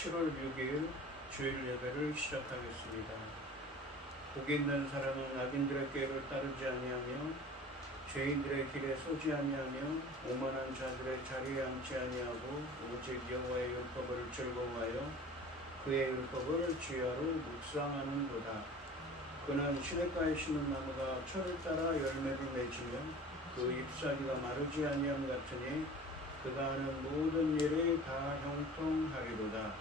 7월 6일 주일 예배를 시작하겠습니다. 복이 있는 사람은 악인들의 꾀를 따르지 아니하며 죄인들의 길에 서지 아니하며 오만한 자들의 자리에 앉지 아니하고 오직 여호와의 율법을 즐거워하여 그의 율법을 주야로 묵상하는도다. 그는 시냇가에 심은 나무가 철을 따라 열매를 맺으며 그 잎사귀가 마르지 아니함 같으니 그가 하는 모든 일이 다 형통하리로다.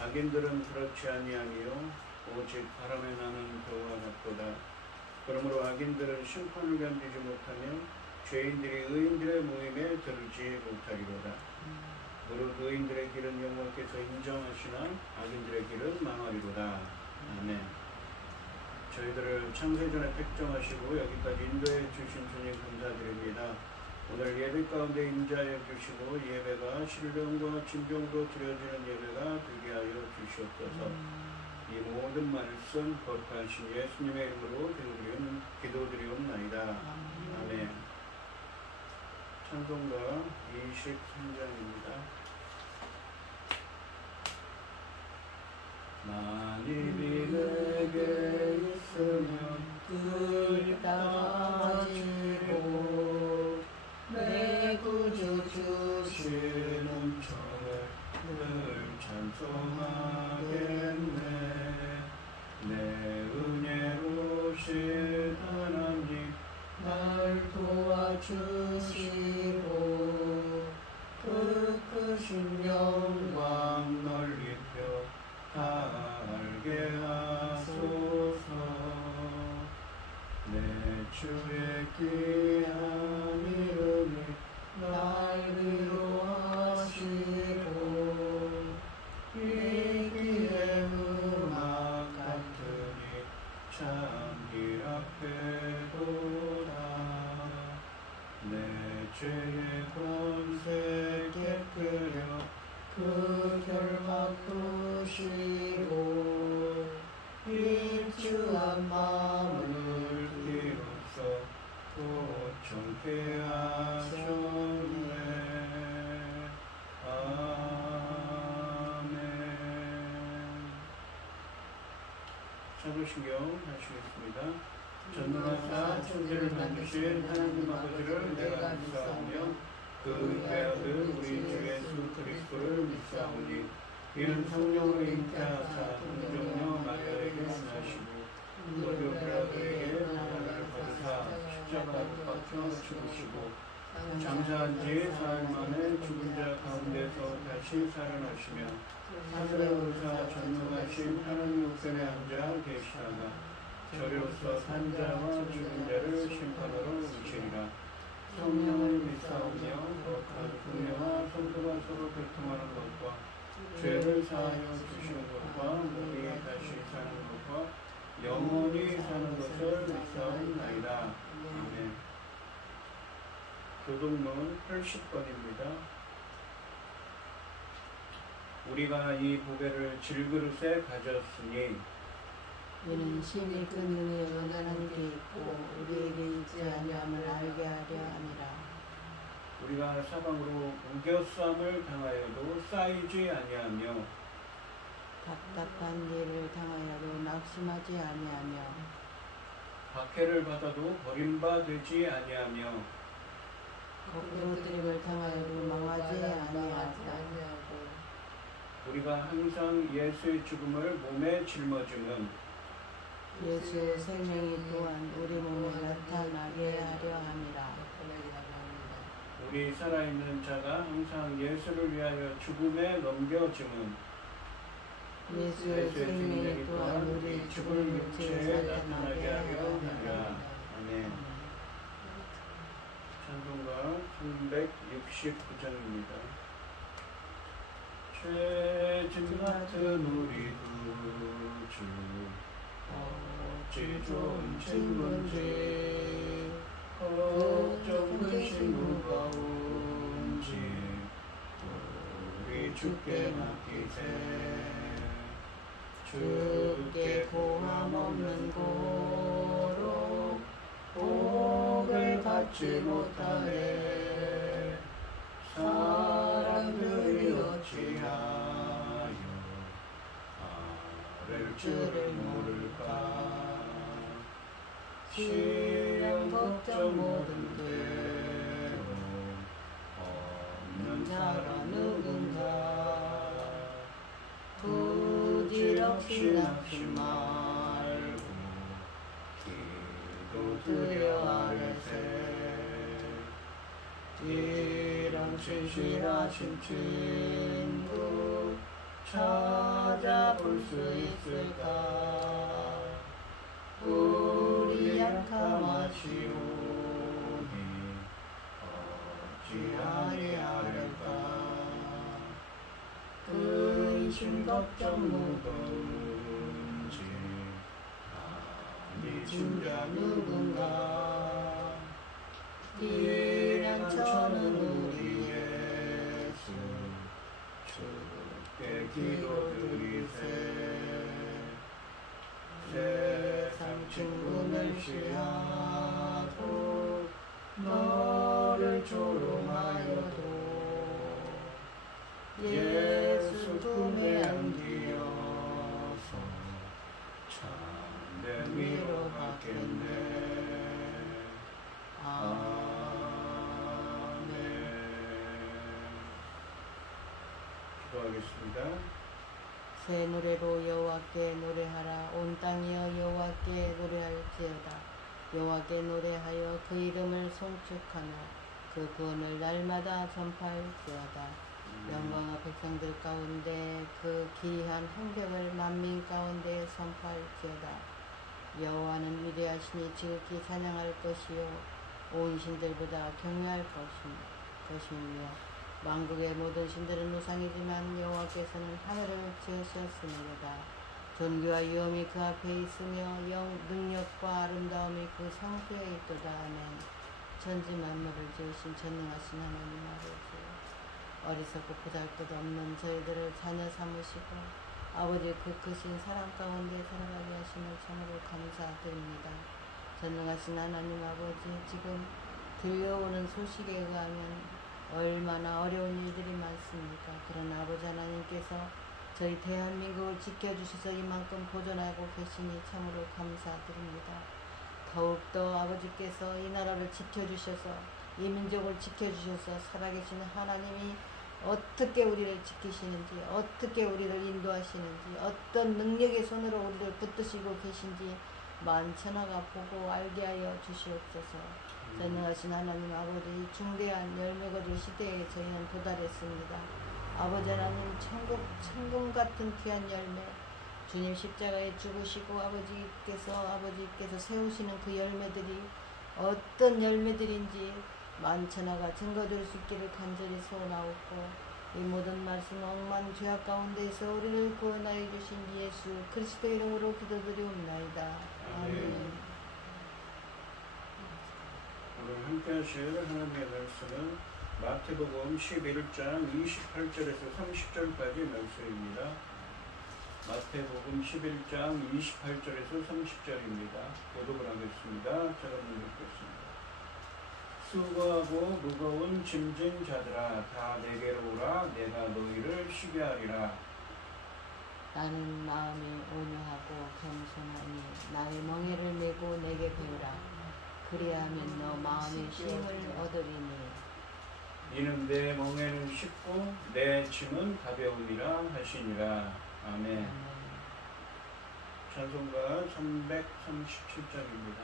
악인들은 그렇지 아니하며 오직 바람에 나는 겨와 같도다. 그러므로 악인들은 심판을 견디지 못하며 죄인들이 의인들의 모임에 들지 못하리로다. 무릇 의인들의 길은 여호와께서 인정하시나 악인들의 길은 망하리로다. 아멘. 저희들을 창세전에 택정하시고 여기까지 인도해 주신 주님 감사드립니다. 오늘 예배 가운데 임자해 주시고 예배가 신령과 진정으로 드려지는 예배가 되게 하여 주시옵소서. 이 모든 말씀 거룩하신 예수님의 이름으로 기도드리옵나이다. 아멘. 찬송가 23장입니다. 만일이 내게 있으면 그 따지고 내 구주 주시는 저를 늘 찬송하겠네. 내 은혜로우신 하나님 날 도와주시고 그 크신 영광 널리 펴 알게 하소서. 내 주의 귀한 이름이 날 위로하시고 이 귀의 음악 같으니 참 기락되도다. 내 죄의 권세 깨뜨려 그 결박 푸시고 일주한 마음을 비로소 고청케 하셨네. 아멘. 사도신경 하시겠습니다. 전능하사 천지를 만드신 하나님 아버지를 내가 믿사오며 그 외아들 우리 주 예수 그리스도를 믿사오니 이는 성령으로 잉태하사 동정녀 마리아에게 나시고 본디오 빌라도에게 고난을 받으사 십자가에 박혀 죽으시고 장사한 지 사흘 만에 죽은 자 가운데서 다시 살아나시며 하늘에 오르사 전능하신 하나님 우편에 앉아 계시다가 저리로서 산 자와 죽은 자를 심판하러 오시리라. 성령을 믿사오며 거룩한 분회와 성도가 서로 교통하는 것과 죄를 사하여 주시는 것과 몸이 다시 사는 것과 영원히 사는 것을 믿사옵나이다. 아멘. 교독문 80번입니다. 우리가 이 보배를 질그릇에 가졌으니 이는 심히 그 능에 원하는 게 있고 우리에게 있지 아니함을 알게 하려 함이라. 우리가 사방으로 우겨쌈을 당하여도 쌓이지 아니하며 답답한 일을 당하여도 낙심하지 아니하며 박해를 받아도 버림받지 아니하며 거꾸로뜨림을 당하여도 망하지 아니하고 우리가 항상 예수의 죽음을 몸에 짊어지면 예수의 생명이 또한 우리 몸에 나타나게 하려 함이라. 우리 살아있는 자가 항상 예수를 위하여 죽음에 넘겨짐은 예수의 생명이 또한 우리 죽을 육체에 나타나게 하려 함이라. 아멘. 찬송가 369장입니다. 죄진 같은 우리 구주 어찌 좋은 친구인지 걱정 근심 무거운지 우리 주께 맡기세. 주께 고함 없는 고로 복을 받지 못하네. 사람들이 어찌하여 낙심 말고 기도드려 아뢰세. 이런 신실하신 친구 찾아볼 수 있을까? 우리 약함하시오니 어찌 아니하릴까? 근심 걱정 누군지 미친 자 누군가? 이란 저는 우리 예수 주께 기도드리세. 세상 친구를 시하고 너를 조롱하여도 예수 품에 안기어서 참된 위로받겠네. 아멘. 기도하겠습니다. 새 노래로 여호와께 노래하라. 온 땅이여 여호와께 노래할지어다. 여호와께 노래하여 그 이름을 송축하며 그 구원을 날마다 전파할지어다. 영광의 백성들 가운데 그 기이한 행적을 만민 가운데 선포할지어다. 여호와는 위대하시니 지극히 찬양할 것이요 온 신들보다 경외할 것이며 만국의 모든 신들은 우상이지만 여호와께서는 하늘을 지으셨으므로다. 존귀와 위엄이 그 앞에 있으며 능력과 아름다움이 그 성소에 있도다. 아멘. 천지 만물을 지으신 전능하신 하나님 아버지, 어리석고 보잘것없는 저희들을 자녀 삼으시고 아버지 그 크신 사랑 가운데 살아가게 하심을 참으로 감사드립니다. 전능하신 하나님 아버지, 지금 들려오는 소식에 의하면 얼마나 어려운 일들이 많습니까? 그러나 아버지 하나님께서 저희 대한민국을 지켜주셔서 이만큼 보존하고 계시니 참으로 감사드립니다. 더욱더 아버지께서 이 나라를 지켜주셔서 이 민족을 지켜주셔서 살아계신 하나님이 어떻게 우리를 지키시는지, 어떻게 우리를 인도하시는지, 어떤 능력의 손으로 우리를 붙드시고 계신지 만천하가 보고 알게 하여 주시옵소서. 전능하신 하나님 아버지, 중대한 열매 거둘 시대에 저희는 도달했습니다. 아버지 하나님, 천금 같은 귀한 열매, 주님 십자가에 죽으시고 아버지께서 세우시는 그 열매들이 어떤 열매들인지 만천하가 증거될 수 있기를 간절히 소원하옵고, 이 모든 말씀 억만 죄악 가운데서 우리를 구원하여 주신 예수 그리스도 이름으로 기도드리옵나이다. 아멘. 오늘 함께 하실 하나님의 말씀은 마태복음 11장 28절에서 30절까지 말씀입니다. 마태복음 11장 28절에서 30절입니다. 교독을 하겠습니다. 제가 읽겠습니다. 수고하고 무거운 짐진 자들아, 다 내게로 오라. 내가 너희를 쉬게 하리라. 나는 마음이 온유하고 겸손하니 나의 멍에를 메고 내게 배우라. 그리하면 너 마음의 쉼을 얻으리니. 이는 내 멍에는 쉽고 내 짐은 가벼움이라 하시니라. 아멘. 찬송가 337장입니다.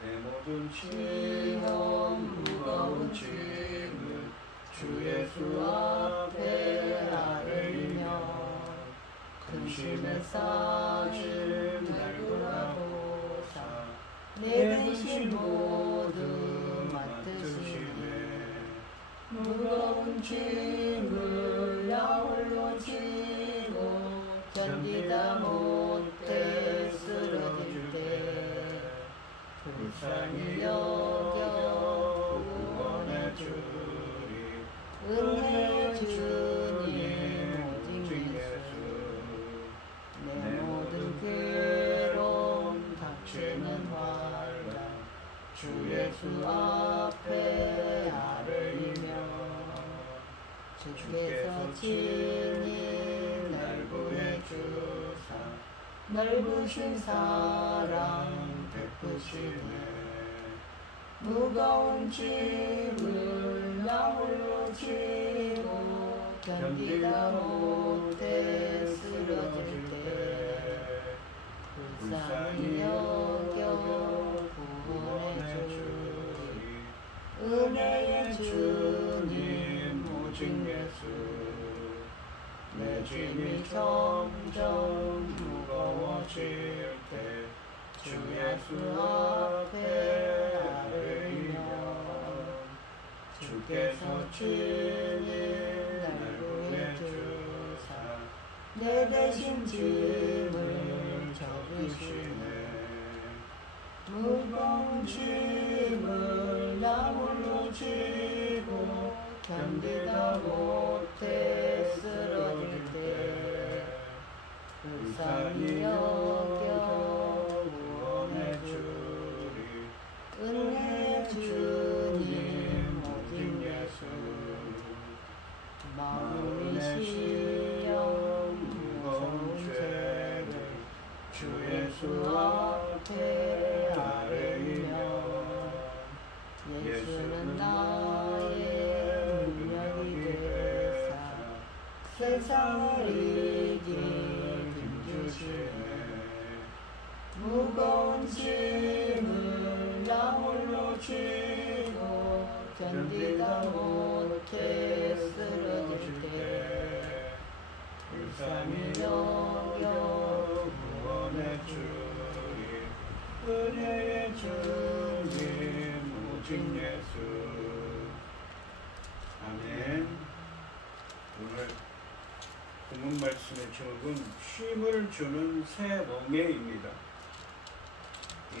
내 모든 시험 무거운 짐을 주 예수 앞에 아뢰리며 근심에 싸짐 날 돌아보사 내 근심 모두 맡으시네. 무거운 짐을 나 홀로 지고 견디다 못해 쓰러질 때 불쌍히 여겨 구원해 주리. 은혜의 주님 오직 예수. 내 모든 괴로움 닥치는 환란 주 예수 앞에 아뢰이며 주께서 친히 날 구해주사 넓으신 사랑 베푸시네. 무거운 짐을 나 홀로 지고 견디다 못해 불쌍히 여겨 구원해 주리. 은혜의 주님 오직 예수. 내 짐이 점점 무거워질 때 주 예수 앞에 아뢰며 주께서 친히 날 구해주사 내 대신 짐을 져주시네. 무거운 짐을 나 홀로 지고 견디다 못해 쓰러질 때 불쌍히 여겨 구원해 주리. 은혜의 주님 오직 예수. 마음이 시려 무거운 죄를 주 예수 앞에 아뢰며 예수는 나의 능력이 되사 세상을 이길 힘주시네. 무거운 짐을 나 홀로 지고 견디다 못해 쓰러질 때 불쌍히 여겨 구원해 주리. 은혜의 주님 오직 예수. 아멘. 오늘 본문 말씀의 제목은 쉼을 주는 새 멍에입니다.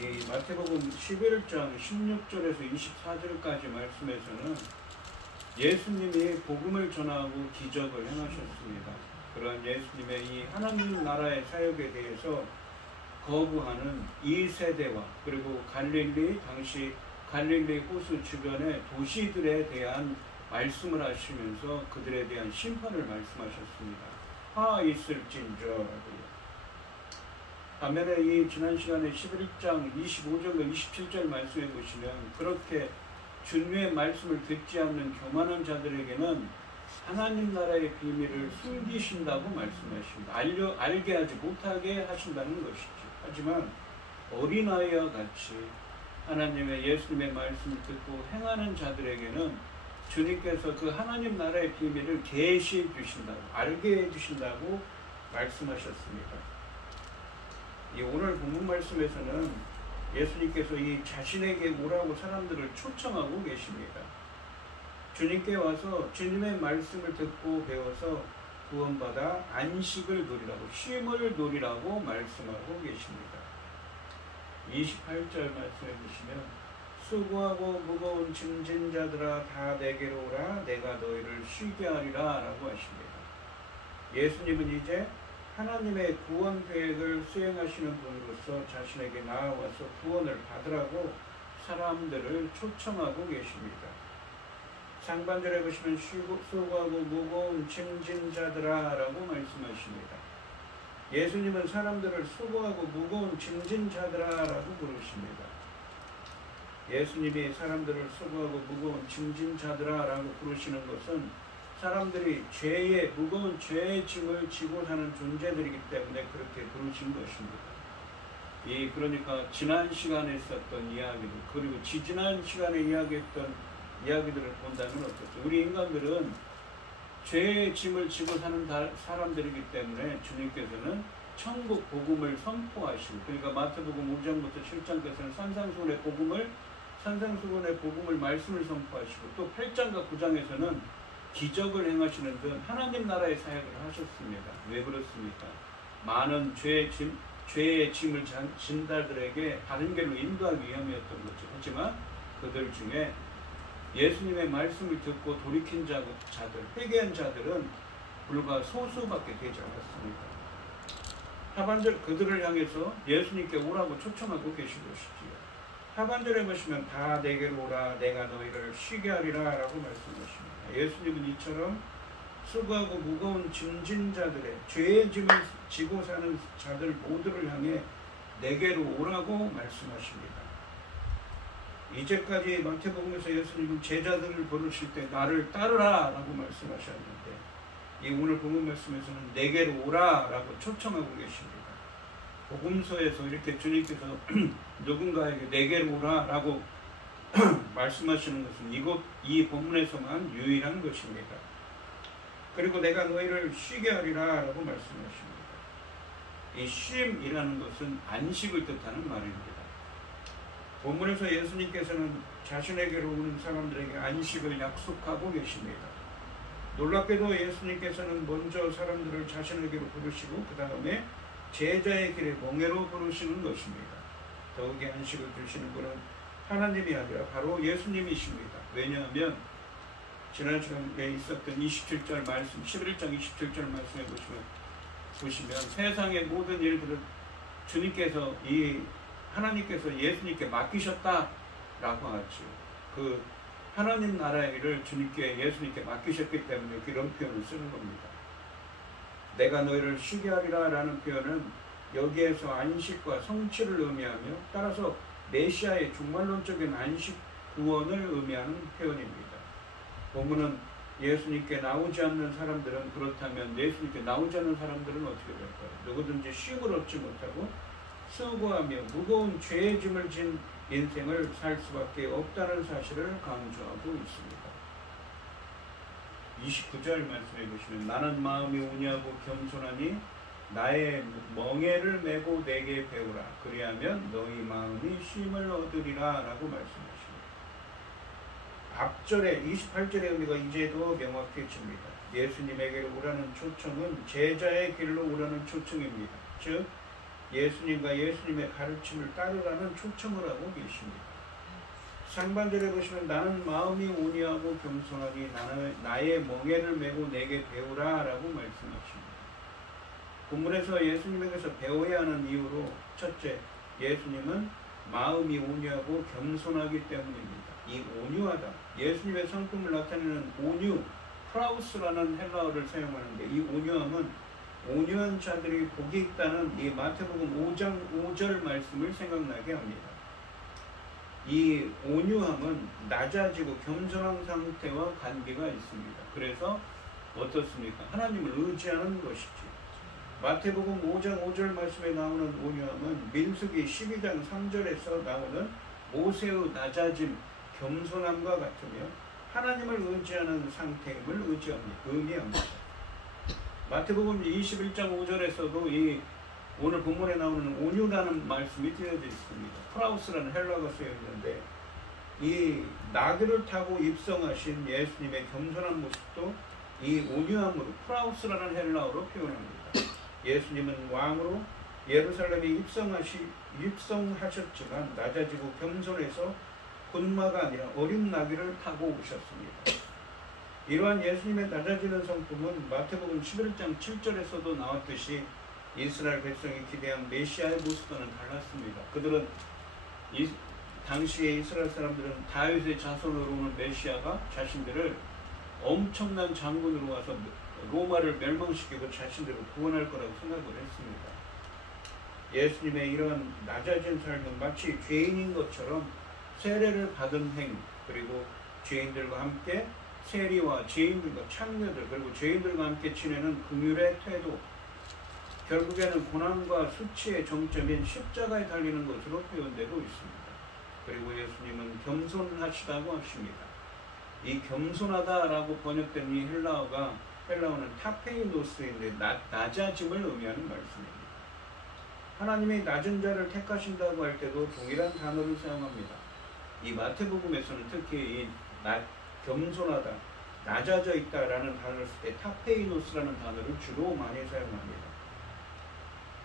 이 마태복음 11장 16절에서 24절까지 말씀에서는 예수님이 복음을 전하고 기적을 행하셨습니다. 그런 예수님의 이 하나님 나라의 사역에 대해서 거부하는 이 세대와 그리고 당시 갈릴리 호수 주변의 도시들에 대한 말씀을 하시면서 그들에 대한 심판을 말씀하셨습니다. 화 있을진저라고요. 반면에 이 지난 시간에 11장 25절과 27절 말씀해 보시면 그렇게 주님의 말씀을 듣지 않는 교만한 자들에게는 하나님 나라의 비밀을 숨기신다고 말씀하십니다. 알게 하지 못하게 하신다는 것이죠. 하지만 어린아이와 같이 하나님의 예수님의 말씀을 듣고 행하는 자들에게는 주님께서 그 하나님 나라의 비밀을 계시해 주신다고, 알게 해 주신다고 말씀하셨습니다. 이 오늘 본문 말씀에서는 예수님께서 이 자신에게 오라고 사람들을 초청하고 계십니다. 주님께 와서 주님의 말씀을 듣고 배워서 구원받아 안식을 누리라고, 쉼을 누리라고 말씀하고 계십니다. 28절 말씀해 보시면 수고하고 무거운 짐진 자들아 다 내게로 오라 내가 너희를 쉬게 하리라 라고 하십니다. 예수님은 이제 하나님의 구원 계획을 수행하시는 분으로서 자신에게 나아와서 구원을 받으라고 사람들을 초청하고 계십니다. 상반절에 보시면 수고하고 무거운 짐진 자들아 라고 말씀하십니다. 예수님은 사람들을 수고하고 무거운 짐진 자들아 라고 부르십니다. 예수님이 사람들을 수고하고 무거운 짐진 자들아 라고 부르시는 것은 사람들이 무거운 죄의 짐을 지고 사는 존재들이기 때문에 그렇게 부르신 것입니다. 그러니까 지난 시간에 있었던 이야기들, 그리고 지지난 시간에 이야기했던 이야기들을 본다면 어떻죠? 우리 인간들은 죄의 짐을 지고 사는 사람들이기 때문에 주님께서는 천국 복음을 선포하시고, 그러니까 마태복음 5장부터 7장까지는 산상수훈의 복음을 말씀을 선포하시고, 또 8장과 9장에서는 기적을 행하시는 등 하나님 나라의 사역을 하셨습니다. 왜 그렇습니까? 많은 죄의 짐을 진 자들에게 바른 길로 인도하기 위함이었던 거죠. 하지만 그들 중에 예수님의 말씀을 듣고 돌이킨 자들, 회개한 자들은 불과 소수밖에 되지 않았습니다. 하반절 그들을 향해서 예수님께 오라고 초청하고 계신 것이지요. 하반절에 보시면 다 내게로 오라 내가 너희를 쉬게 하리라 라고 말씀하십니다. 예수님은 이처럼 수고하고 무거운 짐진 자들의 죄의 짐을 지고 사는 자들 모두를 향해 내게로 오라고 말씀하십니다. 이제까지 마태복음에서 예수님은 제자들을 부르실 때 나를 따르라 라고 말씀하셨는데 이 오늘 본문 말씀에서는 내게로 오라 라고 초청하고 계십니다. 복음서에서 이렇게 주님께서 누군가에게 내게로 오라라고 말씀하시는 것은 이 본문에서만 유일한 것입니다. 그리고 내가 너희를 쉬게 하리라 라고 말씀하십니다. 이 쉼이라는 것은 안식을 뜻하는 말입니다. 본문에서 예수님께서는 자신에게로 오는 사람들에게 안식을 약속하고 계십니다. 놀랍게도 예수님께서는 먼저 사람들을 자신에게로 부르시고 그 다음에 제자의 길에 멍에로 부르시는 것입니다. 더욱이 안식을 주시는 분은 하나님이 아니라 바로 예수님이십니다. 왜냐하면 지난 시간에 있었던 27절 말씀, 11장 27절 말씀에 보시면 세상의 모든 일들은 주님께서 하나님께서 예수님께 맡기셨다라고 하죠. 그 하나님 나라의 일을 예수님께 맡기셨기 때문에 그런 표현을 쓰는 겁니다. 내가 너희를 쉬게 하리라 라는 표현은 여기에서 안식과 성취를 의미하며 따라서 메시아의 종말론적인 안식 구원을 의미하는 표현입니다. 본문은 예수님께 나오지 않는 사람들은 그렇다면 예수님께 나오지 않는 사람들은 어떻게 될까요? 누구든지 쉼을 얻지 못하고 수고하며 무거운 죄의 짐을 진 인생을 살 수밖에 없다는 사실을 강조하고 있습니다. 29절 말씀해 보시면 나는 마음이 온유하고 겸손하니 나의 멍에를 메고 내게 배우라. 그리하면 너희 마음이 쉼을 얻으리라 라고 말씀하십니다. 앞절에 28절의 의미가 이제도 명확해집니다. 예수님에게로 오라는 초청은 제자의 길로 오라는 초청입니다. 즉 예수님과 예수님의 가르침을 따르라는 초청을 하고 계십니다. 상반절에 보시면 나는 마음이 온유하고 겸손하니 나의 멍에를 메고 내게 배우라 라고 말씀하십니다. 본문에서 예수님에게서 배워야 하는 이유로 첫째, 예수님은 마음이 온유하고 겸손하기 때문입니다. 이 온유하다, 예수님의 성품을 나타내는 온유, 프라우스라는 헬라어를 사용하는데 이 온유함은 온유한 자들이 복이 있다는 이 마태복음 5장 5절 말씀을 생각나게 합니다. 이 온유함은 낮아지고 겸손한 상태와 관계가 있습니다. 그래서 어떻습니까? 하나님을 의지하는 것이지. 마태복음 5장 5절 말씀에 나오는 온유함은 민수기 12장 3절에서 나오는 모세의 낮아짐, 겸손함과 같으며 하나님을 의지하는 상태임을 의미합니다. 마태복음 21장 5절에서도 오늘 본문에 나오는 온유라는 말씀이 되어져 있습니다. 프라우스라는 헬라어가 쓰여 있는데 이 나귀를 타고 입성하신 예수님의 겸손한 모습도 이 온유함으로 프라우스라는 헬라어로 표현합니다. 예수님은 왕으로 예루살렘에 입성하셨지만 낮아지고 겸손해서 군마가 아니라 어린 나귀를 타고 오셨습니다. 이러한 예수님의 낮아지는 성품은 마태복음 11장 7절에서도 나왔듯이 이스라엘 백성이 기대한 메시아의 모습과는 달랐습니다. 그들은 당시에 이스라엘 사람들은 다윗의 자손으로 오는 메시아가 자신들을 엄청난 장군으로 와서 로마를 멸망시키고 자신들을 구원할 거라고 생각을 했습니다. 예수님의 이런 낮아진 삶은 마치 죄인인 것처럼 세례를 받은 행, 그리고 죄인들과 함께 세리와 죄인들과 창녀들, 그리고 죄인들과 함께 지내는 긍휼의 태도, 결국에는 고난과 수치의 정점인 십자가에 달리는 것으로 표현되고 있습니다. 그리고 예수님은 겸손하시다고 하십니다. 이 겸손하다라고 번역된 이 헬라어는 타페이노스인데 낮아짐을 의미하는 말씀입니다. 하나님이 낮은 자를 택하신다고 할 때도 동일한 단어를 사용합니다. 이 마태복음에서는 특히 이 겸손하다, 낮아져 있다라는 단어를 쓸 때 타페이노스라는 단어를 주로 많이 사용합니다.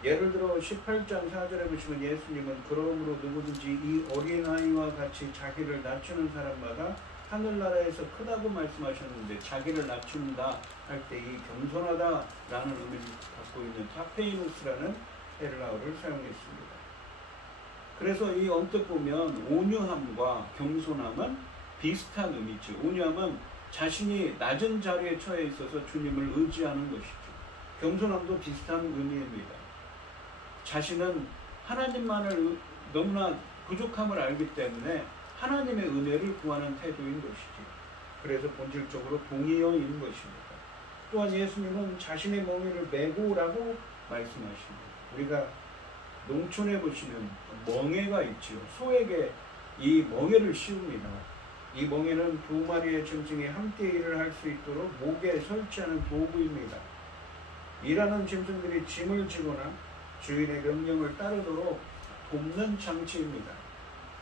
예를 들어 18장 4절에 보시면 예수님은 그러므로 누구든지 이 어린아이와 같이 자기를 낮추는 사람마다 하늘나라에서 크다고 말씀하셨는데 자기를 낮춘다 할 때 이 겸손하다라는 의미를 갖고 있는 타페이노스라는 헬라어를 사용했습니다. 그래서 이 언뜻 보면 온유함과 겸손함은 비슷한 의미죠. 온유함은 자신이 낮은 자리에 처해 있어서 주님을 의지하는 것이죠. 겸손함도 비슷한 의미입니다. 자신은 하나님만을 너무나 부족함을 알기 때문에 하나님의 은혜를 구하는 태도인 것이지. 그래서 본질적으로 동의어인 것입니다. 또한 예수님은 자신의 멍에를 메고라고 말씀하십니다. 우리가 농촌에 보시면 멍에가 있죠. 소에게 이 멍에를 씌웁니다. 이 멍에는 두 마리의 짐승이 함께 일을 할 수 있도록 목에 설치하는 도구입니다. 일하는 짐승들이 짐을 지거나 주인의 명령을 따르도록 돕는 장치입니다.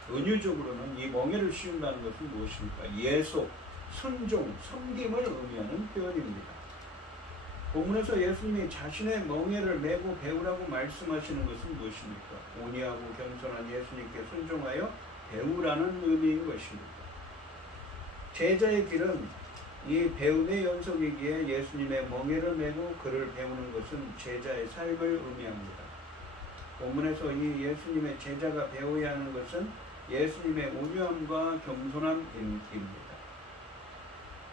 은유적으로는 이 멍에를 씌운다는 것은 무엇입니까? 예속, 순종, 섬김을 의미하는 표현입니다. 본문에서 예수님이 자신의 멍에를 메고 배우라고 말씀하시는 것은 무엇입니까? 온유하고 겸손한 예수님께 순종하여 배우라는 의미인 것입니다. 제자의 길은 이 배움의 연속이기에 예수님의 멍에를 메고 그를 배우는 것은 제자의 삶을 의미합니다. 본문에서 이 예수님의 제자가 배워야 하는 것은 예수님의 온유함과 겸손함입니다.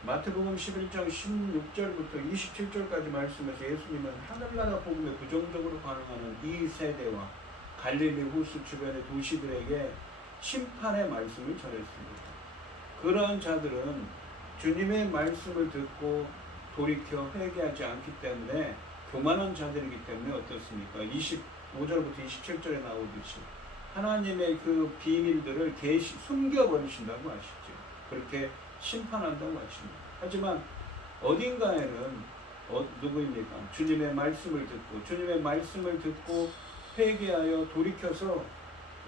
마태복음 11장 16절부터 27절까지 말씀에서 예수님은 하늘나라 복음에 부정적으로 반응하는 이 세대와 갈릴리 호수 주변의 도시들에게 심판의 말씀을 전했습니다. 그러한 자들은 주님의 말씀을 듣고 돌이켜 회개하지 않기 때문에 교만한 자들이기 때문에 어떻습니까? 25절부터 27절에 나오듯이 하나님의 그 비밀들을 숨겨버리신다고 하시죠. 그렇게 심판한다고 하십니다. 하지만 어딘가에는 누구입니까? 주님의 말씀을 듣고 회개하여 돌이켜서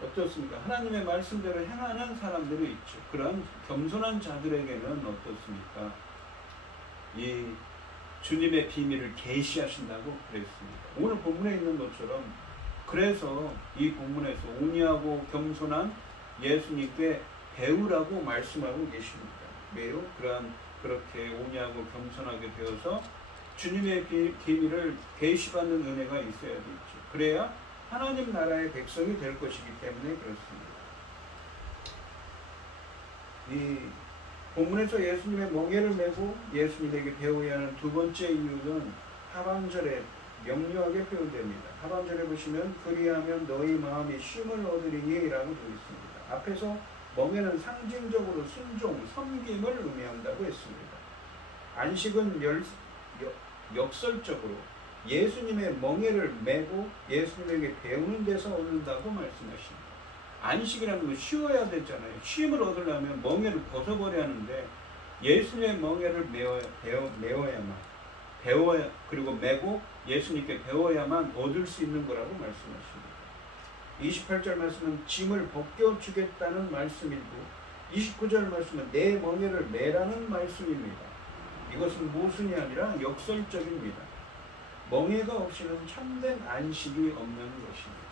어떻습니까? 하나님의 말씀대로 행하는 사람들이 있죠. 그러한 겸손한 자들에게는 어떻습니까? 이 주님의 비밀을 계시하신다고 그랬습니다. 오늘 본문에 있는 것처럼 그래서 이 본문에서 온유하고 겸손한 예수님께 배우라고 말씀하고 계십니다. 매우 그렇게 온유하고 겸손하게 되어서 주님의 비밀을 계시받는 은혜가 있어야 되죠. 그래야 하나님 나라의 백성이 될 것이기 때문에 그렇습니다. 이 본문에서 예수님의 멍에를 메고 예수님에게 배워야 하는 두 번째 이유는 하반절에 명료하게 표현됩니다. 하반절에 보시면 그리하면 너희 마음이 쉼을 얻으리니 라고 되어 있습니다. 앞에서 멍에는 상징적으로 순종, 섬김을 의미한다고 했습니다. 안식은 역설적으로 예수님의 멍에를 메고 예수님에게 배우는 데서 얻는다고 말씀하십니다. 안식이라는 건 쉬어야 되잖아요. 쉼을 얻으려면 멍에를 벗어버려야 하는데 예수님의 멍에를 그리고 메고 예수님께 배워야만 얻을 수 있는 거라고 말씀하십니다. 28절 말씀은 짐을 벗겨주겠다는 말씀이고 29절 말씀은 내 멍에를 메라는 말씀입니다. 이것은 모순이 아니라 역설적입니다. 멍에가 없이는 참된 안식이 없는 것입니다.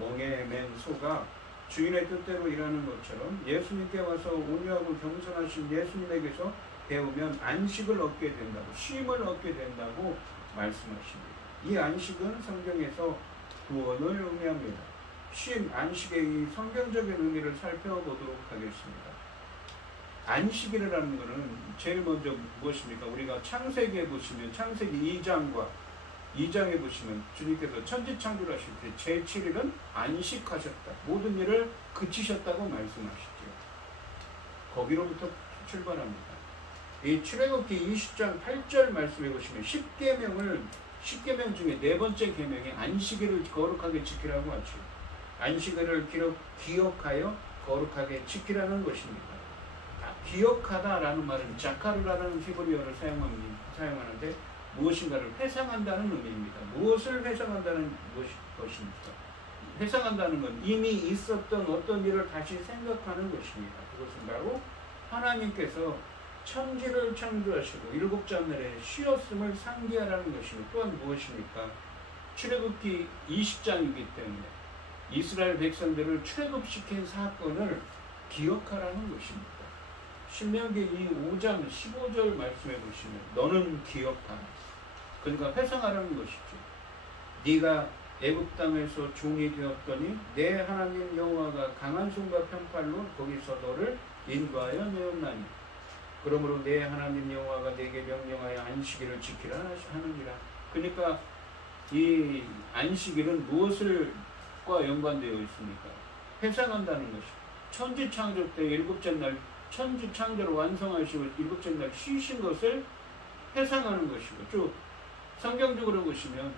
멍에 맨 소가 주인의 뜻대로 일하는 것처럼 예수님께 와서 온유하고 겸손하신 예수님에게서 배우면 안식을 얻게 된다고, 쉼을 얻게 된다고 말씀하십니다. 이 안식은 성경에서 구원을 의미합니다. 쉼, 안식의 이 성경적인 의미를 살펴보도록 하겠습니다. 안식이라는 것은 제일 먼저 무엇입니까? 우리가 창세기에 보시면 창세기 2장에 보시면 주님께서 천지창조하실 때 제7일은 안식하셨다. 모든 일을 그치셨다고 말씀하시죠. 거기로부터 출발합니다. 이 출애굽기 20장 8절 말씀해 보시면 10계명 중에 네 번째 계명이 안식일을 거룩하게 지키라고 하죠. 안식일을 기억하여 거룩하게 지키라는 것입니다. 기억하다라는 말은 자카르라는 히브리어를 사용하는데 무엇인가를 회상한다는 의미입니다. 무엇을 회상한다는 것입니까? 회상한다는 건 이미 있었던 어떤 일을 다시 생각하는 것입니다. 그것은 바로 하나님께서 천지를 창조하시고 일곱 장날에 쉬었음을 상기하라는 것이고 또한 무엇입니까? 출애굽기 20장이기 때문에 이스라엘 백성들을 출애굽시킨 사건을 기억하라는 것입니다. 신명기 5장 15절 말씀해 보시면 너는 기억하라. 그러니까 회상하라는 것이죠. 네가 애굽 땅에서 종이 되었더니 내 하나님 여호와가 강한 손과 편팔로 거기서 너를 인도하여 내었나니 그러므로 내 하나님 여호와가 내게 명령하여 안식일을 지키라 하느니라. 그러니까 이 안식일은 무엇과 연관되어 있습니까? 회상한다는 것이죠. 천지 창조 때 일곱째 날 천지 창조를 완성하시고 일곱째 날 쉬신 것을 회상하는 것이고 쭉 성경적으로 보시면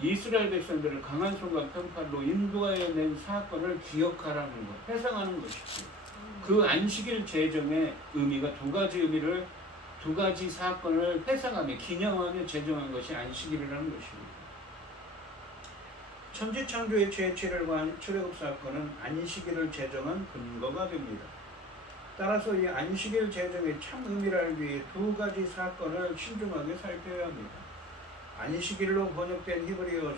이스라엘 백성들을 강한 손과 평팔로 인도하여 낸 사건을 기억하라는 것, 회상하는 것이지. 그 안식일 제정의 의미가 두 가지 사건을 회상하며 기념하며 제정한 것이 안식일이라는 것입니다. 천지창조의 제7일 관한 출애굽 사건은 안식일을 제정한 근거가 됩니다. 따라서 이 안식일 제정의 참 의미를 알기 위해 두 가지 사건을 신중하게 살펴야 합니다. 안식일로 번역된 히브리어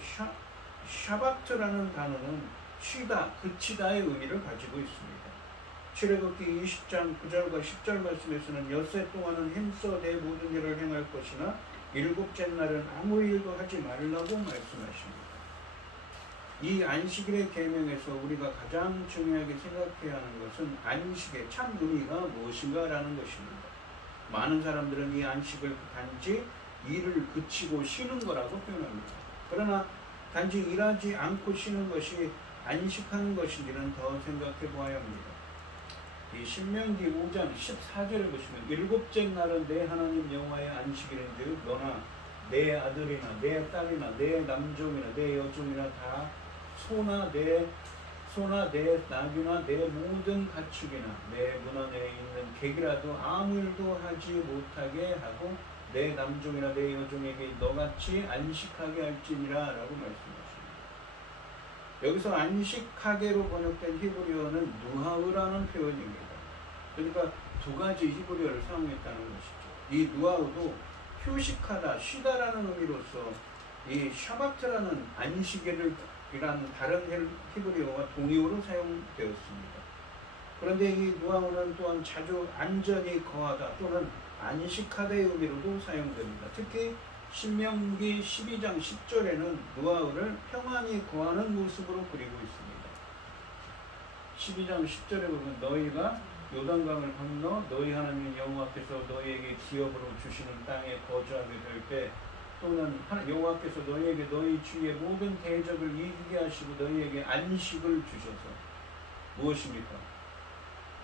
샤바트라는 단어는 쉬다, 그치다의 의미를 가지고 있습니다. 출애굽기 20장 9절과 10절 말씀에서는 엿새 동안은 힘써 내 모든 일을 행할 것이나 일곱째 날은 아무 일도 하지 말라고 말씀하십니다. 이 안식일의 계명에서 우리가 가장 중요하게 생각해야 하는 것은 안식의 참 의미가 무엇인가라는 것입니다. 많은 사람들은 이 안식을 단지 일을 그치고 쉬는 거라고 표현합니다. 그러나 단지 일하지 않고 쉬는 것이 안식하는 것인지는 더 생각해 보아야 합니다. 이 신명기 5장 14절에 보시면 일곱째 날은 내 하나님 여호와의 안식일인데 너나 내 아들이나 내 딸이나 내 남종이나 내 여종이나 다 소나 내 나귀나 내 모든 가축이나 내 문 안에 있는 객이라도 아무 일도 하지 못하게 하고 내 남종이나 내 여종에게 너같이 안식하게 할지니라 라고 말씀하십니다. 여기서 안식하게로 번역된 히브리어는 누하우라는 표현입니다. 그러니까 두 가지 히브리어를 사용했다는 것이죠. 이 누하우도 휴식하다, 쉬다라는 의미로서 이 샤바트라는 안식일이라는 다른 히브리어와 동의어로 사용되었습니다. 그런데 이 누하우는 또한 자주 안전히 거하다 또는 안식하다의 의미로도 사용됩니다. 특히 신명기 12장 10절에는 누하우를 평안히 거하는 모습으로 그리고 있습니다. 12장 10절에 보면 너희가 요단강을 건너 너희 하나님 여호와께서 너희에게 기업으로 주시는 땅에 거주하게 될 때 또는 여호와께서 너희에게 너희 주위의 모든 대적을 이기게 하시고 너희에게 안식을 주셔서 무엇입니까?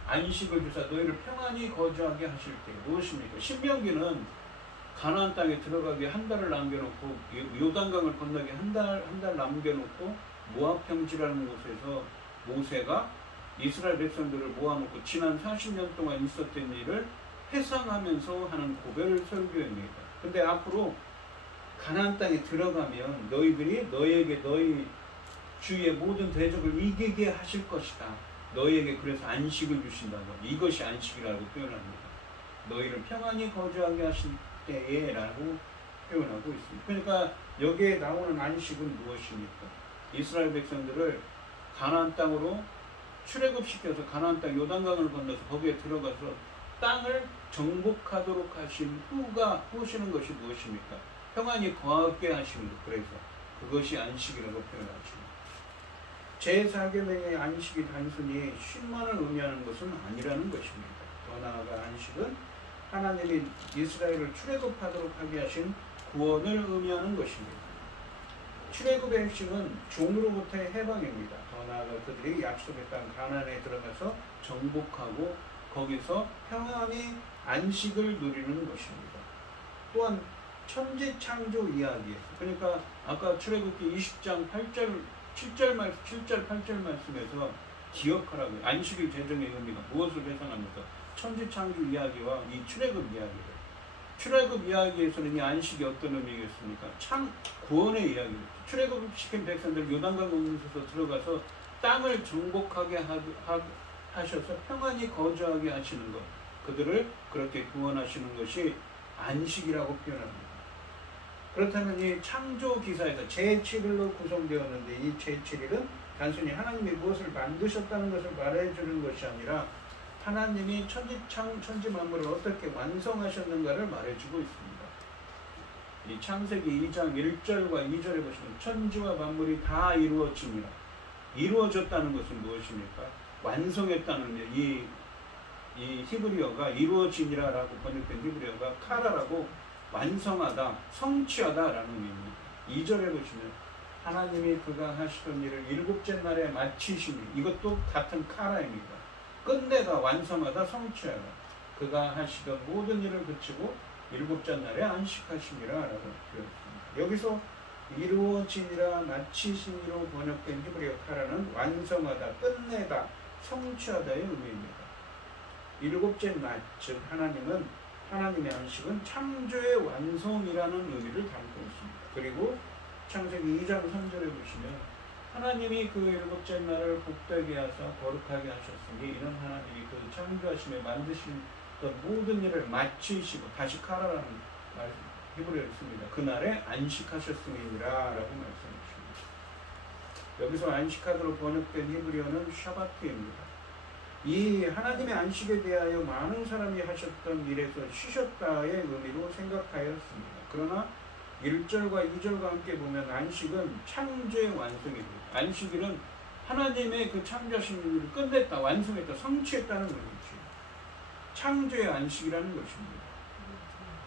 안식을 주사 너희를 평안히 거주하게 하실 때 무엇입니까? 신명기는 가나안 땅에 들어가기 한 달을 남겨놓고 요단강을 건너기 한 달 남겨놓고 모압 평지라는 곳에서 모세가 이스라엘 백성들을 모아놓고 지난 40년 동안 있었던 일을 회상하면서 하는 고별 설교입니다. 근데 앞으로 가나안 땅에 들어가면 너희들이 너희에게 너희 주위의 모든 대적을 이기게 하실 것이다. 너희에게 그래서 안식을 주신다고. 이것이 안식이라고 표현합니다. 너희를 평안히 거주하게 하실 때에 라고 표현하고 있습니다. 그러니까 여기에 나오는 안식은 무엇입니까? 이스라엘 백성들을 가나안 땅으로 출애굽시켜서 가나안 땅 요단강을 건너서 거기에 들어가서 땅을 정복하도록 하신 후시는 것이 무엇입니까? 평안히 거하게 하시는 것. 그래서 그것이 안식이라고 표현하십니다. 제4계명의 안식이 단순히 쉼만을 의미하는 것은 아니라는 것입니다. 더 나아가 안식은 하나님이 이스라엘을 출애굽하도록 하게 하신 구원을 의미하는 것입니다. 출애굽의 핵심은 종으로부터의 해방입니다. 더 나아가 그들이 약속의 땅 가나안에 들어가서 정복하고 거기서 평안히 안식을 누리는 것입니다. 또한 천지창조 이야기에서 그러니까 아까 출애굽기 20장 7절 8절 말씀에서 기억하라고 안식일 제정의 의미가 무엇을 회상합니까? 천지창조 이야기와 이 출애굽 이야기를 출애굽 이야기에서는 이 안식이 어떤 의미겠습니까? 참 구원의 이야기입니다. 출애굽시킨 백성들 요단강 건너서 들어가서 땅을 정복하게 하셔서 평안히 거주하게 하시는 것, 그들을 그렇게 구원하시는 것이 안식이라고 표현합니다. 그렇다면 이 창조 기사에서 제7일로 구성되었는데 이 제7일은 단순히 하나님이 무엇을 만드셨다는 것을 말해주는 것이 아니라 하나님이 천지 만물을 어떻게 완성하셨는가를 말해주고 있습니다. 이 창세기 2장 1절과 2절에 보시면 천지와 만물이 다 이루어집니다. 이루어졌다는 것은 무엇입니까? 완성했다는 이 히브리어가 이루어지니라라고 번역된 히브리어가 카라라고 완성하다, 성취하다라는 의미입니다. 2절에 보시면 하나님이 그가 하시던 일을 일곱째 날에 마치시니 이것도 같은 카라입니다. 끝내다, 완성하다, 성취하다. 그가 하시던 모든 일을 그치고 일곱째 날에 안식하시니라 라고 표현했습니다. 여기서 이루어지니라 마치시니로 번역된 히브리어 카라는 완성하다, 끝내다, 성취하다의 의미입니다. 일곱째 날, 즉 하나님의 안식은 창조의 완성이라는 의미를 담고 있습니다. 그리고 창세기 2장 3절에 보시면 하나님이 그 일곱째 날을 복되게 하사 거룩하게 하셨으니 이는 하나님이 그 창조하심에 만드신 모든 일을 마치시고, 다시 카라라는 말 히브리어를 씁니다. 그날에 안식하셨음이니라 라고 말씀하십니다. 여기서 안식하도록 번역된 히브리어는 샤바트입니다. 이 하나님의 안식에 대하여 많은 사람이 하셨던 일에서 쉬셨다의 의미로 생각하였습니다. 그러나 1절과 2절과 함께 보면 안식은 창조의 완성입니다. 안식일은 하나님의 그 창조하신 일을 끝냈다, 완성했다, 성취했다는 의미죠. 창조의 안식이라는 것입니다.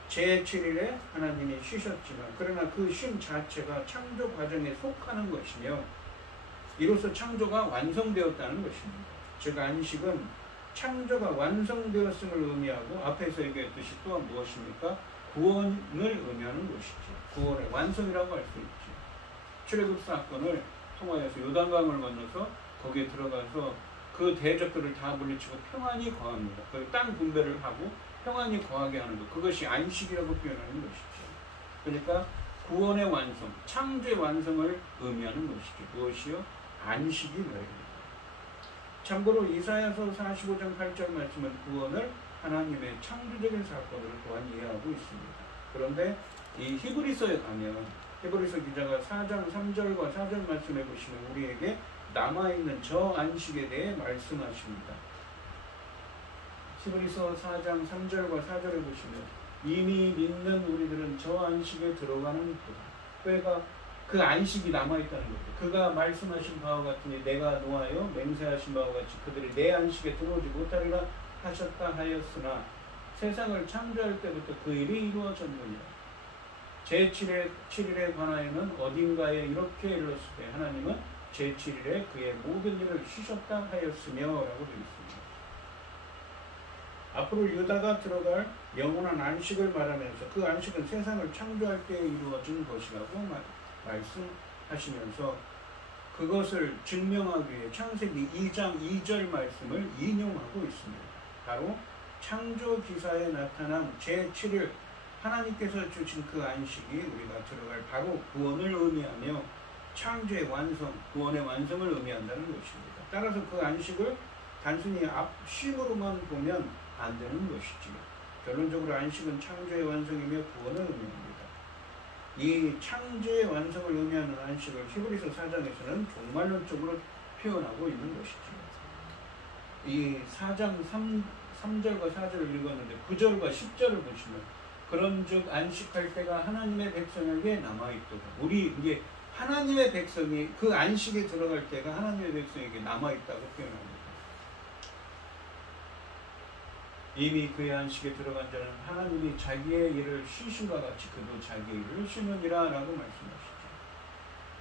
제7일에 하나님이 쉬셨지만, 그러나 그 쉼 자체가 창조 과정에 속하는 것이며 이로써 창조가 완성되었다는 것입니다. 즉 안식은 창조가 완성되었음을 의미하고, 앞에서 얘기했듯이 또한 무엇입니까? 구원을 의미하는 것이죠. 구원의 완성이라고 할 수 있죠. 출애굽 사건을 통하여서 요단강을 건너서 거기에 들어가서 그 대적들을 다 물리치고 평안히 거합니다. 그 땅 분배를 하고 평안히 거하게 하는 것, 그것이 안식이라고 표현하는 것이죠. 그러니까 구원의 완성, 창조의 완성을 의미하는 것이죠. 무엇이요? 안식이 말입니다. 참고로 이사야서 45장 8절 말씀은 구원을 하나님의 창조적인 사건으로 또한 이해하고 있습니다. 그런데 이 히브리서에 가면 히브리서 기자가 4장 3절과 4절 말씀해 보시면 우리에게 남아있는 저 안식에 대해 말씀하십니다. 히브리서 4장 3절과 4절에 보시면 이미 믿는 우리들은 저 안식에 들어가는 그가 그 안식이 남아있다는 거죠. 그가 말씀하신 바와 같으니 내가 노하여 맹세하신 바와 같이 그들이 내 안식에 들어오지 못하리라 하셨다 하였으나 세상을 창조할 때부터 그 일이 이루어졌느니라. 제7일에 관하여는 어딘가에 이렇게 일렀을 때 하나님은 제7일에 그의 모든 일을 쉬셨다 하였으며 라고 되어 있습니다. 앞으로 유다가 들어갈 영원한 안식을 말하면서 그 안식은 세상을 창조할 때 이루어진 것이라고 말씀하시면서 그것을 증명하기 위해 창세기 2장 2절 말씀을 인용하고 있습니다. 바로 창조 기사에 나타난 제7일 하나님께서 주신 그 안식이 우리가 들어갈 바로 구원을 의미하며 창조의 완성, 구원의 완성을 의미한다는 것입니다. 따라서 그 안식을 단순히 쉼으로만 보면 안 되는 것이지요. 결론적으로 안식은 창조의 완성이며 구원을 의미합니다. 이 창조의 완성을 의미하는 안식을 히브리서 4장에서는 종말론적으로 표현하고 있는 것이죠. 이 4장 3절과 4절을 읽었는데 9절과 10절을 보시면 그런즉 안식할 때가 하나님의 백성에게 남아있도다. 우리 이게 하나님의 백성이 그 안식에 들어갈 때가 하나님의 백성에게 남아있다고 표현합니다. 이미 그의 안식에 들어간 자는 하나님이 자기의 일을 쉬심과 같이 그도 자기의 일을 쉬느니라 라고 말씀하시죠.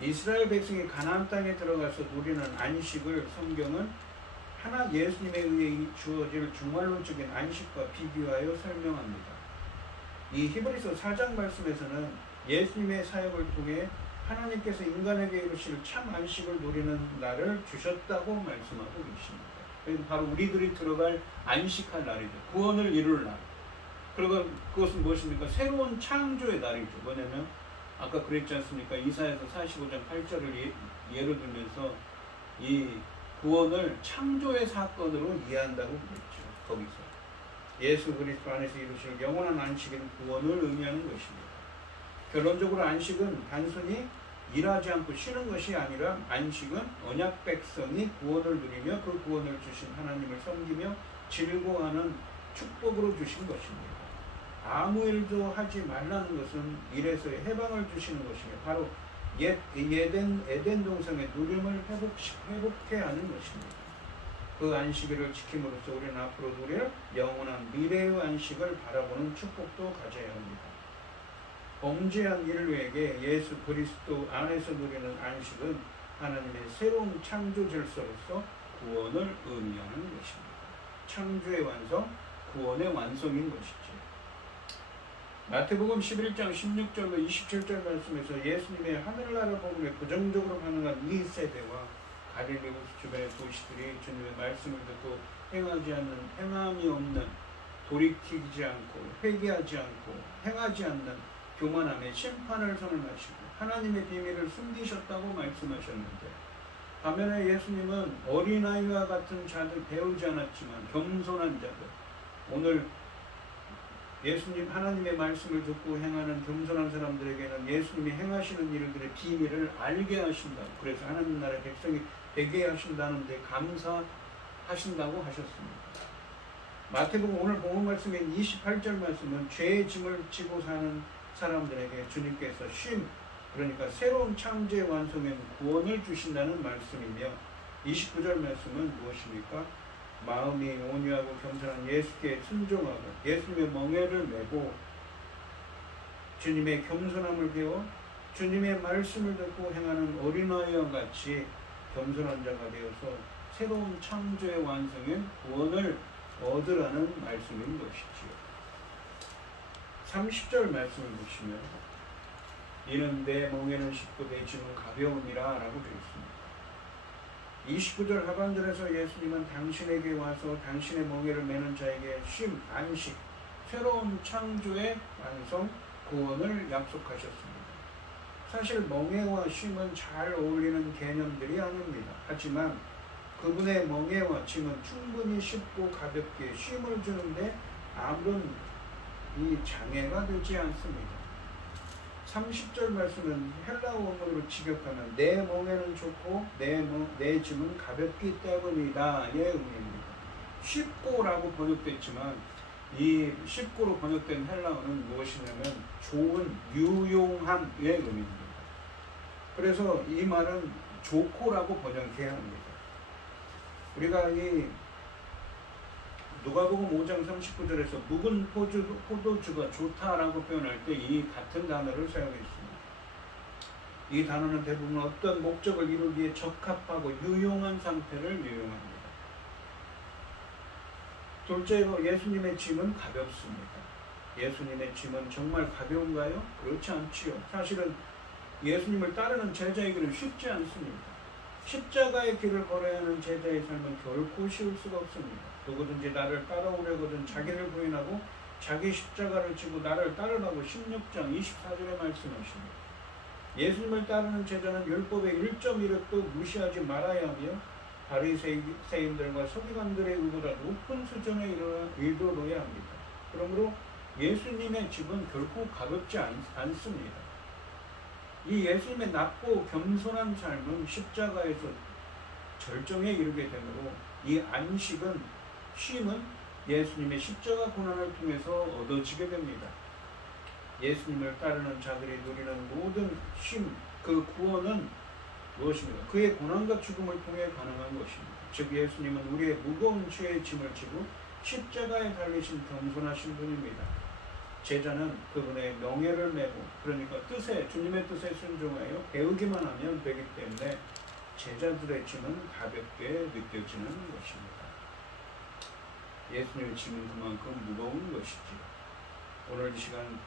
이스라엘 백성이 가나안 땅에 들어가서 누리는 안식을 성경은 예수님에 의해 주어질 종말론적인 안식과 비교하여 설명합니다. 이 히브리서 4장 말씀에서는 예수님의 사역을 통해 하나님께서 인간에게 이루실 참 안식을 누리는 날을 주셨다고 말씀하고 계십니다. 바로 우리들이 들어갈 안식할 날이죠. 구원을 이룰 날. 그리고 그것은 무엇입니까? 새로운 창조의 날이죠. 뭐냐면 아까 그랬지 않습니까? 이사야서 45장 8절을 예로 들면서 이 구원을 창조의 사건으로 이해한다고 그랬죠. 거기서 예수 그리스도 안에서 이루실 영원한 안식인 구원을 의미하는 것입니다. 결론적으로 안식은 단순히 일하지 않고 쉬는 것이 아니라 안식은 언약 백성이 구원을 누리며 그 구원을 주신 하나님을 섬기며 즐거워하는 축복으로 주신 것입니다. 아무 일도 하지 말라는 것은 일에서의 해방을 주시는 것이며 바로 에덴 동산의 누림을 회복해 하는 것입니다. 그 안식일을 지킴으로써 우리는 앞으로 누릴 영원한 미래의 안식을 바라보는 축복도 가져야 합니다. 범죄한 인류에게 예수 그리스도 안에서 누리는 안식은 하나님의 새로운 창조 질서로서 구원을 의미하는 것입니다. 창조의 완성, 구원의 완성인 것이죠. 마태복음 11장 16절로 27절 말씀에서 예수님의 하늘나라 복음에 부정적으로 반응한 이 세대와 갈릴리 호수 주변의 도시들이 주님의 말씀을 듣고 행함이 없는, 돌이키지 않고 회개하지 않고 행하지 않는 교만함에 심판을 선언하시고 하나님의 비밀을 숨기셨다고 말씀하셨는데, 반면에 예수님은 어린아이와 같은 자들, 배우지 않았지만 겸손한 자들, 오늘 예수님 하나님의 말씀을 듣고 행하는 겸손한 사람들에게는 예수님이 행하시는 일들의 비밀을 알게 하신다고, 그래서 하나님 나라의 백성이 되게 하신다는데 감사하신다고 하셨습니다. 마태복음 오늘 본문 말씀인 28절 말씀은 죄의 짐을 지고 사는 사람들에게 주님께서 쉼, 그러니까 새로운 창조의 완성엔 구원을 주신다는 말씀이며, 29절 말씀은 무엇입니까? 마음이 온유하고 겸손한 예수께 순종하고 예수님의 멍에를 메고 주님의 겸손함을 배워 주님의 말씀을 듣고 행하는 어린아이와 같이 겸손한 자가 되어서 새로운 창조의 완성에 구원을 얻으라는 말씀인 것이지요. 30절 말씀을 보시면 이는 내 멍에는 쉽고 내 짐은 가벼움이라 라고 되어 있습니다. 29절 하반절에서 예수님은 당신에게 와서 당신의 멍에를 메는 자에게 쉼, 안식, 새로운 창조의 완성, 구원을 약속하셨습니다. 사실 멍에와 쉼은 잘 어울리는 개념들이 아닙니다. 하지만 그분의 멍에와 짐은 충분히 쉽고 가볍게 쉼을 주는데 아무런 이 장애가 되지 않습니다. 30절 말씀은 헬라어 원문으로 직역하면 내 멍에는 좋고 내 짐은 가볍기 때문이다의 의미입니다. 쉽고라고 번역됐지만 이 쉽고로 번역된 헬라어는 무엇이냐면 좋은, 유용함의 의미입니다. 그래서 이 말은 좋고라고 번역해야 합니다. 우리가 이 누가복음 5장 39절에서 묵은 포도주가 좋다라고 표현할 때 이 같은 단어를 사용했습니다. 이 단어는 대부분 어떤 목적을 이루기 위해 적합하고 유용한 상태를 유용합니다. 둘째로 예수님의 짐은 가볍습니다. 예수님의 짐은 정말 가벼운가요? 그렇지 않지요. 사실은 예수님을 따르는 제자의 길은 쉽지 않습니다. 십자가의 길을 걸어야 하는 제자의 삶은 결코 쉬울 수가 없습니다. 누구든지 나를 따라오려거든 자기를 부인하고 자기 십자가를 지고 나를 따르라고 16장 24절에 말씀하십니다. 예수님을 따르는 제자는 율법의 1.1획도 무시하지 말아야 하며 바리새인들과 서기관들의 의보다 높은 수준에 이르러야 합니다. 그러므로 예수님의 집은 결코 가볍지 않습니다. 이 예수님의 낮고 겸손한 삶은 십자가에서 절정에 이르게 되므로 이 안식은, 쉼은 예수님의 십자가 고난을 통해서 얻어지게 됩니다. 예수님을 따르는 자들이 누리는 모든 쉼, 그 구원은 무엇입니까? 그의 고난과 죽음을 통해 가능한 것입니다. 즉 예수님은 우리의 무거운 죄의 짐을 지고 십자가에 달리신 겸손하신 분입니다. 제자는 그분의 명예를 메고, 그러니까 주님의 뜻에 순종하여 배우기만 하면 되기 때문에 제자들의 짐은 가볍게 느껴지는 것입니다. 예수님의 짐은 그만큼 무거운 것이지요. 오늘 이 시간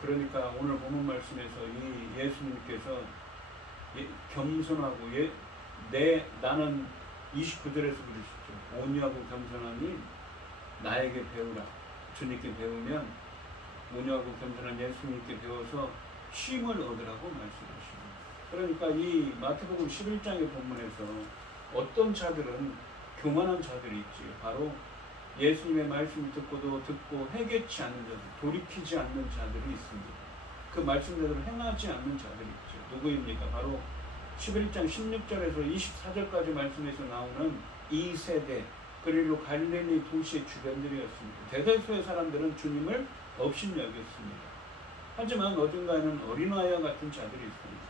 그러니까 오늘 본문 말씀에서 이 예수님께서 겸손하고 나는 29절에서 그러시죠. 온유하고 겸손하니 나에게 배우라. 주님께 배우면 온유하고 겸손한 예수님께 배워서 쉼을 얻으라고 말씀하십니다. 그러니까 이 마태복음 11장의 본문에서 어떤 자들은 교만한 자들이 있지, 바로 예수님의 말씀을 듣고 회개치 않는 자들, 돌이키지 않는 자들이 있습니다. 그 말씀대로 행하지 않는 자들이 있죠. 누구입니까? 바로 11장 16절에서 24절까지 말씀에서 나오는 이 세대, 그리고 갈릴리 도시의 주변들이었습니다. 대다수의 사람들은 주님을 업신여겼습니다. 하지만 어딘가에는 어린아이와 같은 자들이 있습니다.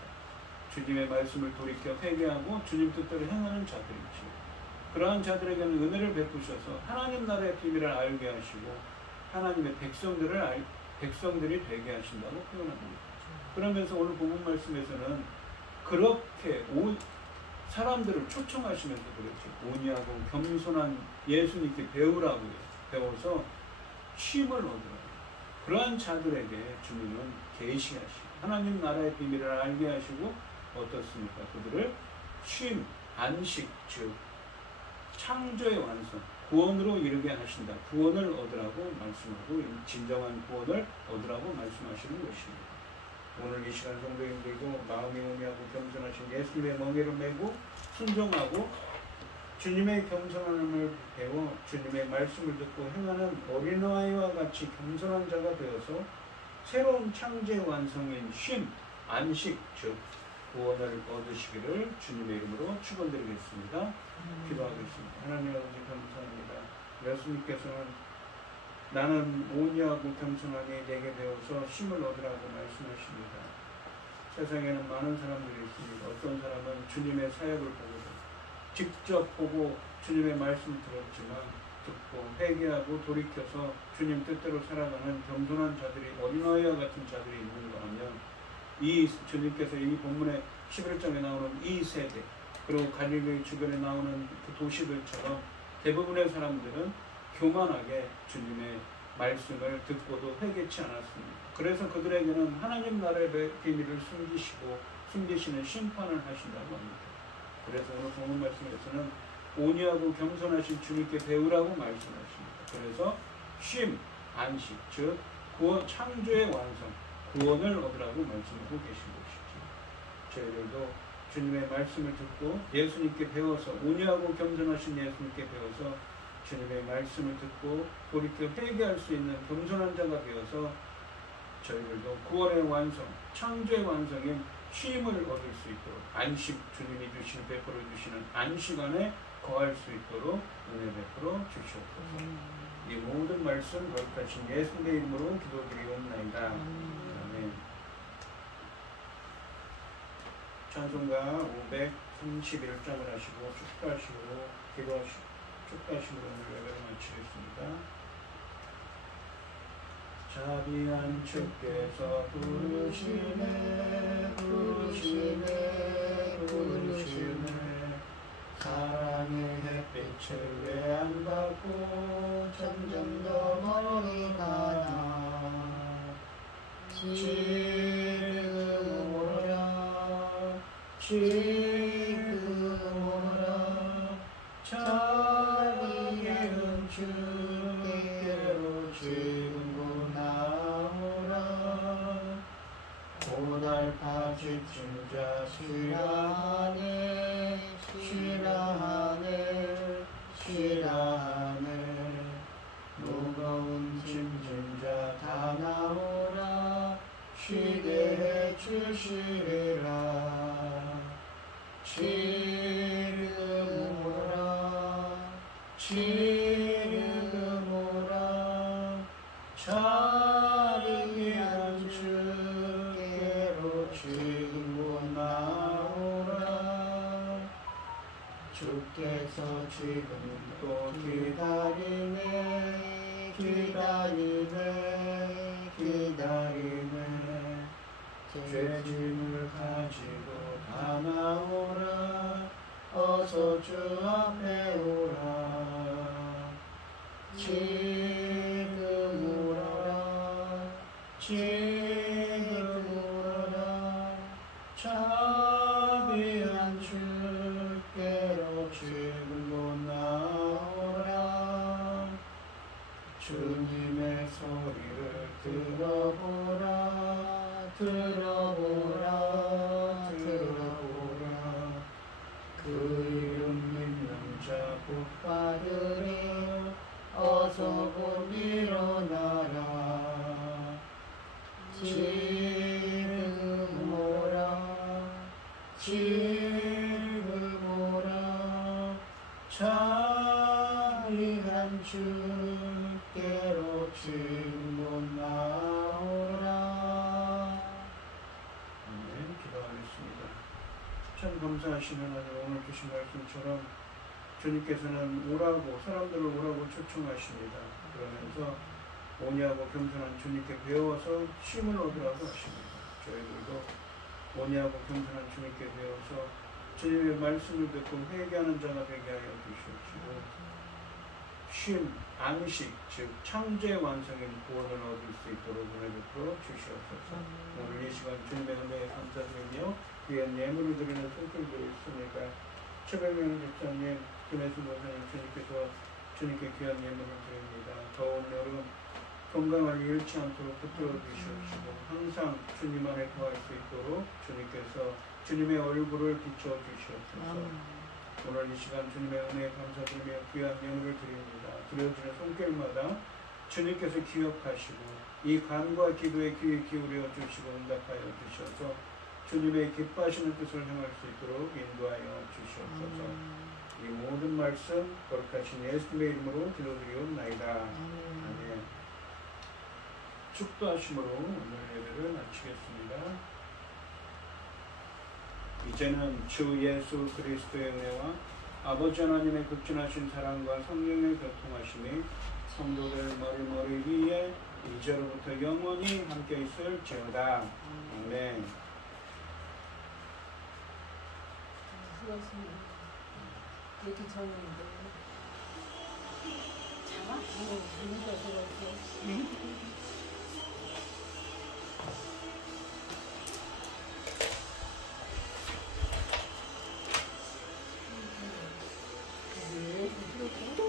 주님의 말씀을 돌이켜 회개하고 주님 뜻대로 행하는 자들이지요. 그러한 자들에게는 은혜를 베푸셔서 하나님 나라의 비밀을 알게 하시고 하나님의 백성들이 되게 하신다고 표현합니다. 그러면서 오늘 본문 말씀에서는 그렇게 사람들을 초청하시면서 그렇죠. 온유하고 겸손한 예수님께 배우라고요. 배워서 쉼을 얻으라고. 그러한 자들에게 주님은 계시하시고 하나님 나라의 비밀을 알게 하시고 어떻습니까? 그들을 쉼, 안식, 즉 창조의 완성, 구원으로 이르게 하신다. 구원을 얻으라고 말씀하고 진정한 구원을 얻으라고 말씀하시는 것입니다. 오늘 이 시간 성도님들도 마음이 온유하고 겸손하신 예수님의 멍에를 메고 순종하고 주님의 겸손함을 배워 주님의 말씀을 듣고 행하는 어린아이와 같이 겸손한 자가 되어서 새로운 창조의 완성인 쉼, 안식, 즉 구원을 얻으시기를 주님의 이름으로 축원드리겠습니다. 기도하겠습니다. 하나님 아버지 감사합니다. 예수님께서는 나는 온유하고 겸손하게 내게 배워서 쉼을 얻으라고 말씀하십니다. 세상에는 많은 사람들이 있습니다. 어떤 사람은 주님의 사역을 보고도 직접 보고 주님의 말씀을 들었지만 듣고 회개하고 돌이켜서 주님 뜻대로 살아가는 겸손한 자들이 어린아이와 같은 자들이 있는가 하면 이 주님께서 이 본문의 11장에 나오는 이 세대 그리고 갈릴리 주변에 나오는 그 도시들처럼 대부분의 사람들은 교만하게 주님의 말씀을 듣고도 회개치 않았습니다. 그래서 그들에게는 하나님 나라의 비밀을 숨기시는 심판을 하신다고 합니다. 그래서 오늘 본문 말씀에서는 온유하고 겸손하신 주님께 배우라고 말씀하십니다. 그래서 쉼, 안식, 즉 구원, 창조의 완성, 구원을 얻으라고 말씀하고 계신 것이죠. 저희들도 주님의 말씀을 듣고 예수님께 배워서 온유하고 겸손하신 예수님께 배워서 주님의 말씀을 듣고 돌이켜 회개할 수 있는 겸손한 자가 되어서 저희들도 구원의 완성, 창조의 완성인 쉼을 얻을 수 있도록 안식, 주님이 베풀어 주시는 안식 안에 거할 수 있도록 은혜 베풀어 주시옵소서. 이 모든 말씀 거룩하신 예수님의 이름으로 기도드리옵나이다. 아멘. 찬송가 531장을 하시고 축가하시므로 오늘 예배를 마치겠습니다. 자비한 주께서 부르시네 사랑의 햇빛을 왜 안 받고 점점 더 멀리 가나 지금 오라 자비한 주께로 지금 나오라 고달파 지친 자 쉬라하네 무거운 짐진 자 다 나오라 쉬게 해주시리라 지금 오라 자비한 주께로 지금 나오라 주께서 지금 또 기다리네 죄짐을 가지고 다 나오라 어서 주 앞에 오라 지금 오라 자비한 주께로 지금 나오라 주님의 소리를 들어보라 그 이름 믿는 자 복 받으리 어서 곧 일어나라 지금 오라 자비한 주께로 지금 나오라. 아멘. 기도하겠습니다. 참 감사하시는 하나님, 오늘 주신 말씀처럼 주님께서는 오라고, 사람들을 오라고 초청하십니다. 그러면서 온유하고 겸손한 주님께 배워서 쉼을 얻으라고 하십니다. 저희들도 온유하고 겸손한 주님께 배워서 주님의 말씀을 듣고 회개하는 자가 되게 하여 주시옵시고 쉼, 안식, 즉 창조의 완성인 구원을 얻을 수 있도록 은혜 베풀어 주시옵소서. 오늘 이 시간 주님의 은혜에 감사드리며 귀한 예물을 드리는 손길들이 있습니다. 최백명 집사님, 김혜순 목사님 주님께서 주님께 귀한 예물을 드립니다. 더운 여름 건강을 잃지 않도록 붙들어 주시옵시고 항상 주님 안에 거할 수 있도록 주님께서 주님의 얼굴을 비춰 주시옵소서. 오늘 이 시간 주님의 은혜에 감사드리며 귀한 예물을 드립니다. 드려지는 손길마다 주님께서 기억하시고 이 간과 기도에 귀 기울여 주시고 응답하여 주셔서 주님의 기뻐하시는 뜻을 행할 수 있도록 인도하여 주시옵소서. 이 모든 말씀 거룩하신 예수님의 이름으로 드려드리옵나이다. 아멘. 축도하심으로 오늘 예배를 마치겠습니다. 이제는 주 예수 그리스도의 은혜와 아버지 하나님의 극진하신 사랑과 성령의 교통하심이 성도들 머리 위에 이제로부터 영원히 함께 있을지어다. 아멘. 수고하셨습니다. 얘기 전인데 자가? 재밌다 수고했어. 네, 그렇게.